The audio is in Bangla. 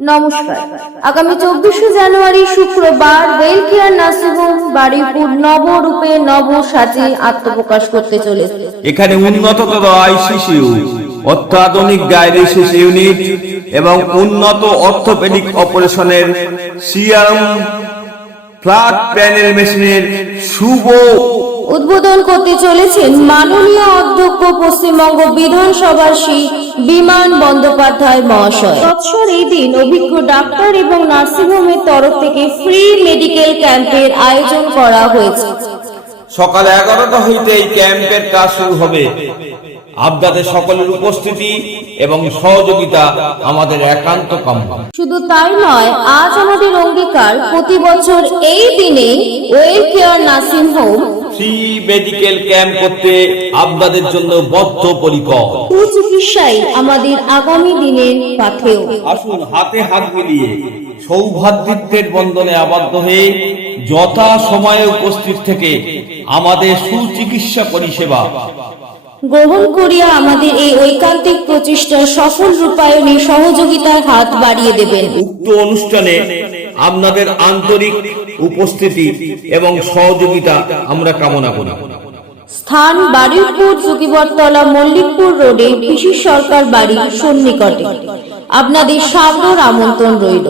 নমস্কার। আগামী 24শে জানুয়ারি শুক্রবার well care nursing home Baruipur নবরূপে নবসাজে আত্মপ্রকাশ করতে চলেছে। এখানে উন্নততর আইসিইউ, অত্যাধুনিক ডায়ালিসিস ইউনিট এবং উন্নত অর্থোপেডিক অপারেশনের সিআরএম ফ্ল্যাট প্যানেল মেশিনের শুভ উদ্বোধন করতে চলেছেন মাননীয় অধ্যক্ষ পশ্চিমবঙ্গ বিধানসভার শ্রী বিমান বন্দ্যোপাধ্যায় মহাশয়। তৎসর এই দিন অভিজ্ঞ ডাক্তার এবং নার্সিংহোমের তরফ থেকে ফ্রি মেডিকেল ক্যাম্পের আয়োজন করা হয়েছে। সকাল 11টা হইতে এই ক্যাম্পের কাজ শুরু হবে। আপনাদের সকলের উপস্থিতি এবং সহযোগিতা আমাদের একান্ত কাম্য। শুধু তাই নয়, আজ আমাদের অঙ্গীকার প্রতি বছর এই দিনে well care nursing home free medical camp করতে আপনাদের জন্য বদ্ধপরিকর। সুচিকিৎসাই আমাদের আগামী দিনের পাথেয়। আসুন হাতে হাত মিলিয়ে সৌভাতৃত্বের বন্ধনে আবদ্ধ হয়ে যথা সময়ে উপস্থিত থেকে আমাদের সুচিকিৎসা পরিষেবা গ্রহণ করিয়া আমাদের এই ঐকান্তিক প্রচেষ্টার সফল রূপায়ণে সহযোগিতার হাত বাড়িয়ে দেবেন। উক্ত অনুষ্ঠানে আপনাদের আন্তরিক উপস্থিতি এবং সহযোগিতা আমরা কামনা করি। স্থান বারুইপুর যোগীবরতলা মল্লিকপুর রোডে পিসি সরকার বাড়ি সন্নিকটে। আপনাদের সাদর আমন্ত্রণ রইল।